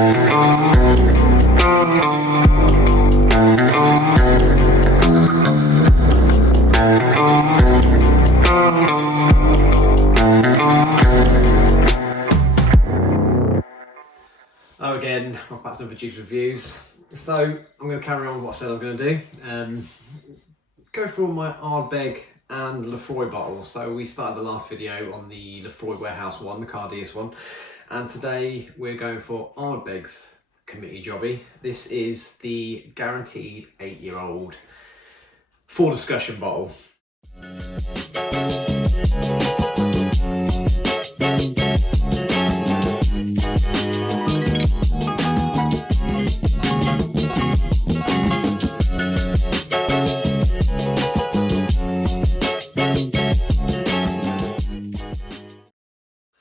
Hello again, welcome back to another Jigs Reviews. So I'm going to carry on what I said I was going to do. Go through all my Ardbeg and Laphroaig bottles. So we started the last video on the Laphroaig Warehouse one, the Cardias one. And today we're going for Ardbegs Committee jobby. This is the guaranteed 8-year-old for discussion bottle.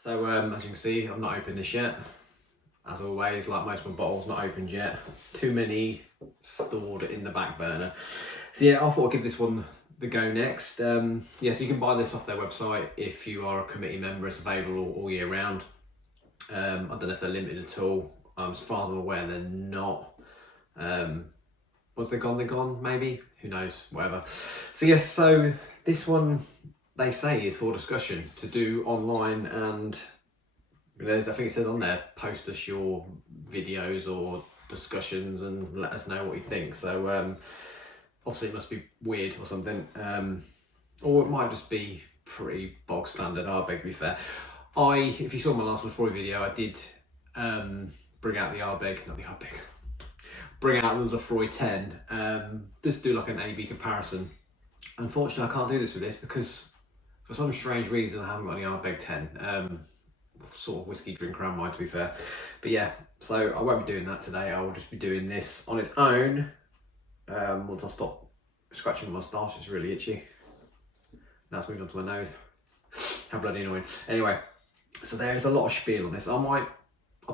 So as you can see, I've not opened this yet. As always, like most of my bottles, not opened yet. Too many stored in the back burner. So yeah, I thought I'd give this one the go next. Yeah, so you can buy this off their website if you are a committee member. It's available all year round. I don't know if they're limited at all. As far as I'm aware, they're not. Once they're gone, maybe? Who knows, whatever. So yes, so this one, they say is for discussion to do online, and I think it says on there, post us your videos or discussions and let us know what you think. So obviously it must be weird or something, or it might just be pretty bog standard Ardbeg, to be fair. If you saw my last Laphroaig video, I did bring out the Ardbeg, not the Ardbeg, bring out the Laphroaig 10, just do like an A/B comparison. Unfortunately, I can't do this with this because for some strange reason I haven't got any Ardbeg 10. Sort of whiskey drinker am I, to be fair. But yeah, so I won't be doing that today. I will just be doing this on its own. Once I stop scratching my moustache, it's really itchy. Now it's moved on to my nose. How bloody annoying. Anyway, so there is a lot of spiel on this. I'll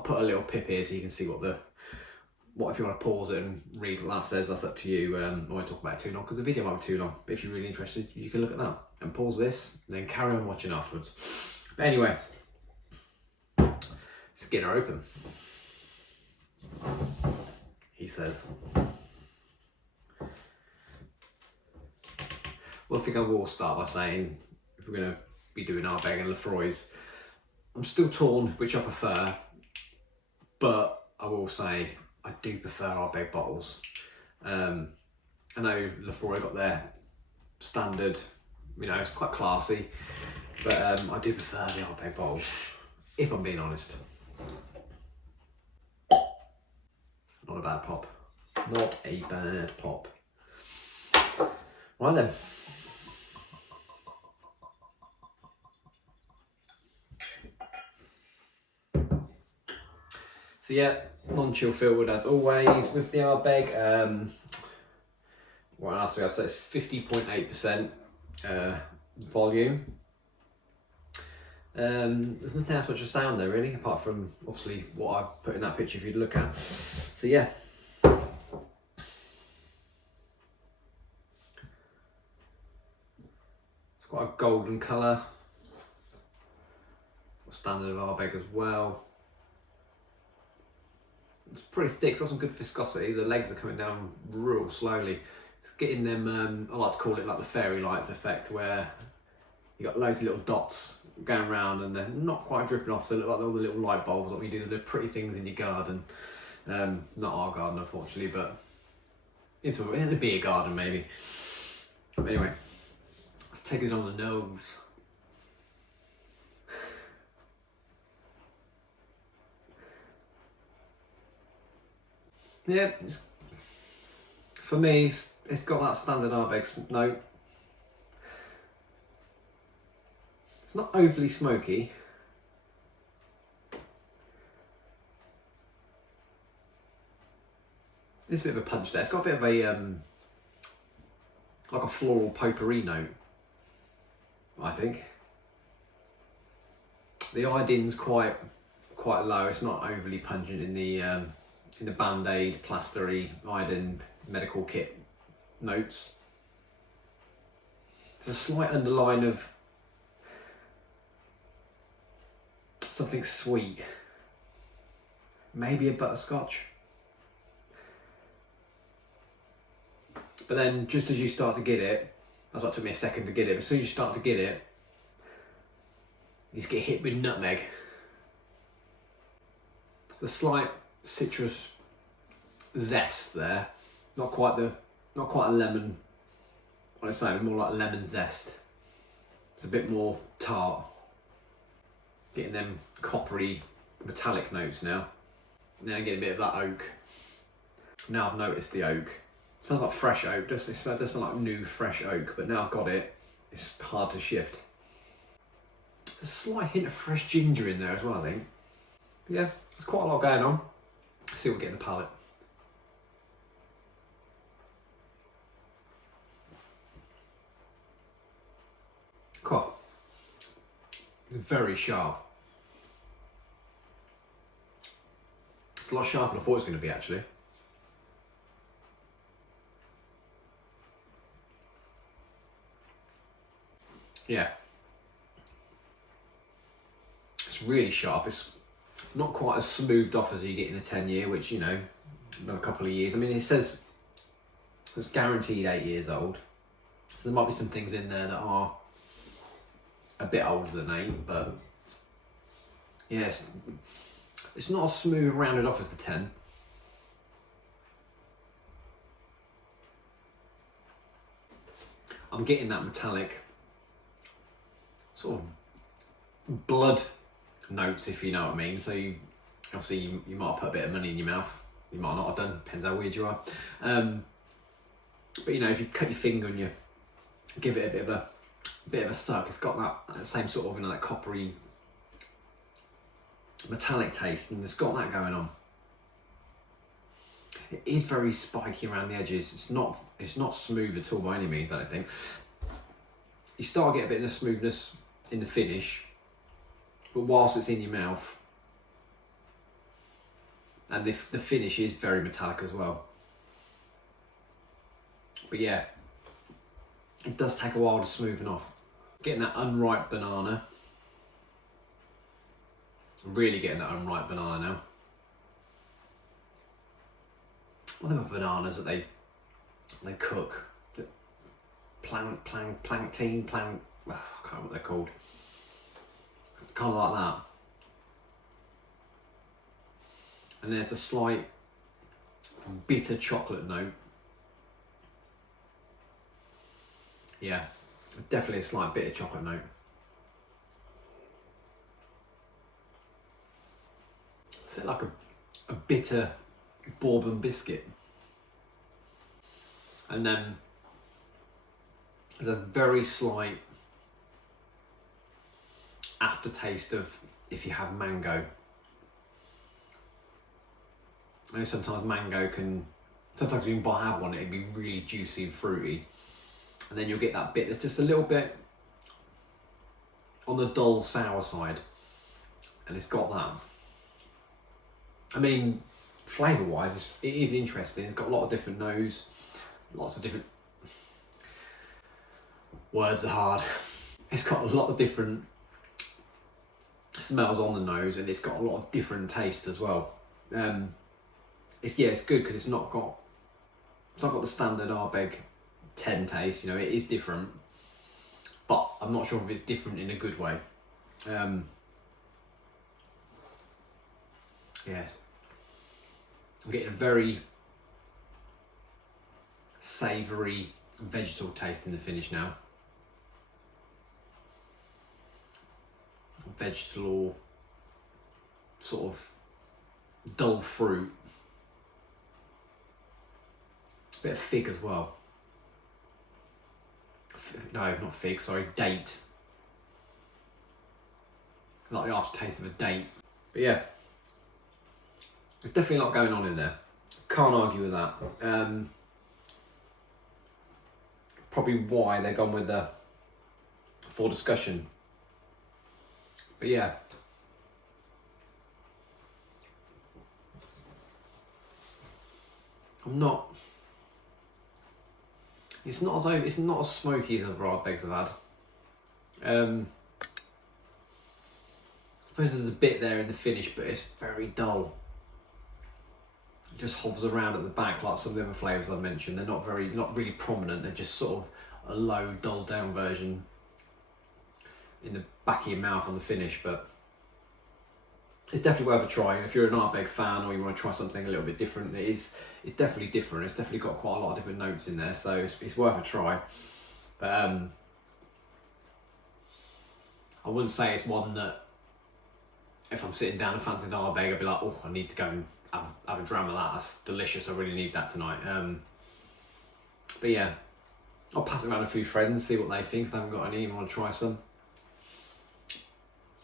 put a little pip here so you can see what if you want to pause it and read what that says, that's up to you. I won't talk about it too long because the video might be too long. But if you're really interested, you can look at that and pause this, and then carry on watching afterwards. But anyway, let's get her open. He says. Well, I think I will start by saying, if we're going to be doing Ardbeg and Laphroaigs, I'm still torn which I prefer, but I will say I do prefer Ardbeg bottles. I know Laphroaig got their standard, it's quite classy, but I do prefer the Ardbeg bottles, if I'm being honest. Not a bad pop. Not a bad pop. Right then. So yeah, non-chill filtered as always with the Ardbeg. What else do we have? So it's 50.8% volume. There's nothing else much to say on there really, apart from obviously what I put in that picture if you'd look at. So yeah. It's quite a golden colour. Standard of Ardbeg as well. It's pretty thick, it's got some good viscosity. The legs are coming down real slowly. It's getting them, I like to call it like the fairy lights effect, where you got loads of little dots going around and they're not quite dripping off, so they look like all the little light bulbs that we do the pretty things in your garden. Not our garden unfortunately, but it's in the beer garden maybe. But anyway, let's take it on the nose. Yeah, for me, it's got that standard Ardbeg note. It's not overly smoky. There's a bit of a punch there. It's got a bit of a like a floral potpourri note, I think. The iodin's quite low. It's not overly pungent in the Band-Aid, plastery, iodine medical kit notes. There's a slight underline of something sweet. maybe a butterscotch. But then just as you start to get it, that's what took me a second to get it, but as soon as you start to get it, you just get hit with nutmeg. The slight citrus zest there, not quite a lemon, what I say, more like lemon zest. It's a bit more tart. Getting them coppery metallic notes now. Now I'm getting a bit of that oak. Now I've noticed the oak. It smells like fresh oak. It does smell like new fresh oak, but now I've got it, it's hard to shift. There's a slight hint of fresh ginger in there as well, I think. But yeah, there's quite a lot going on. Let's see what we get in the palate. Cool. Very sharp. It's a lot sharper than I thought it was going to be, actually. Yeah. It's really sharp. It's not quite as smoothed off as you get in a 10-year, which, you know, another couple of years. I mean, it says it's guaranteed 8 years old. So there might be some things in there that are a bit older than 8, but yes, it's not as smooth rounded off as the 10. I'm getting that metallic sort of blood notes, if you know what I mean. So you obviously you might have put a bit of money in your mouth, you might not have done, depends how weird you are. But you know, if you cut your finger and you give it a bit of a suck, it's got that same sort of, you know, that coppery metallic taste, and it's got that going on. It is very spiky around the edges. It's not smooth at all by any means, I don't think. You start to get a bit of smoothness in the finish, but whilst it's in your mouth, and the finish is very metallic as well. But yeah, it does take a while to smoothen off. Getting that unripe banana. Really getting that unripe banana now. What are the bananas that they cook? Plantain, I can't know what they're called. Kind of like that. And there's a slight bitter chocolate note. Yeah, definitely a slight bitter chocolate note. Is it like a bitter bourbon biscuit? And then there's a very slight aftertaste of if you have mango. I know sometimes mango sometimes you can have one, it'd be really juicy and fruity. And then you'll get that bit that's just a little bit on the dull sour side. And it's got that. I mean, flavour wise, it is interesting. It's got a lot of different notes, lots of different, words are hard. It's got a lot of different smells on the nose, and it's got a lot of different tastes as well. It's good because it's not got the standard Ardbeg 10 taste. You know, it is different, but I'm not sure if it's different in a good way. Yes, I'm getting a very savoury vegetable taste in the finish now. Vegetable, sort of dull fruit, a bit of fig as well. No, not fig, sorry, date. Like the aftertaste of a date. But yeah, there's definitely a lot going on in there. Can't argue with that. Probably why they're gone with the for discussion. But yeah, it's not as smoky as other Ardbegs I've had. I suppose there's a bit there in the finish, but it's very dull. just hovers around at the back like some of the other flavours I mentioned. They're not really prominent. They're just sort of a low, dulled down version in the back of your mouth on the finish. But it's definitely worth a try. If you're an Ardbeg fan or you want to try something a little bit different, it's definitely different. It's definitely got quite a lot of different notes in there, so it's worth a try. But I wouldn't say it's one that if I'm sitting down and fancying an Ardbeg, I'd be like, oh, I need to go and have a dram of that. That's delicious. I really need that tonight. But yeah, I'll pass it around to a few friends, see what they think. If they haven't got any and want to try some.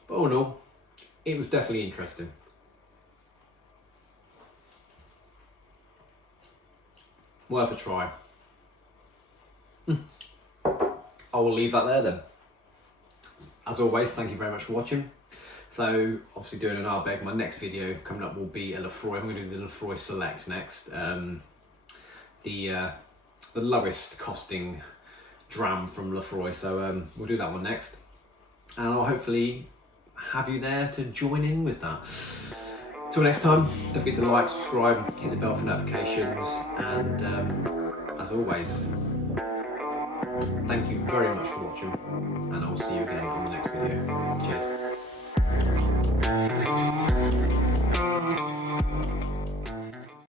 But all in all, it was definitely interesting. Worth a try. I will leave that there then. As always, thank you very much for watching. So obviously doing an Ardbeg, my next video coming up will be a Laphroaig. I'm going to do the Laphroaig Select next. The lowest costing dram from Laphroaig. So we'll do that one next. And I'll hopefully have you there to join in with that. Till next time, don't forget to like, subscribe, hit the bell for notifications, and as always, thank you very much for watching, and I'll see you again on the next video. Cheers.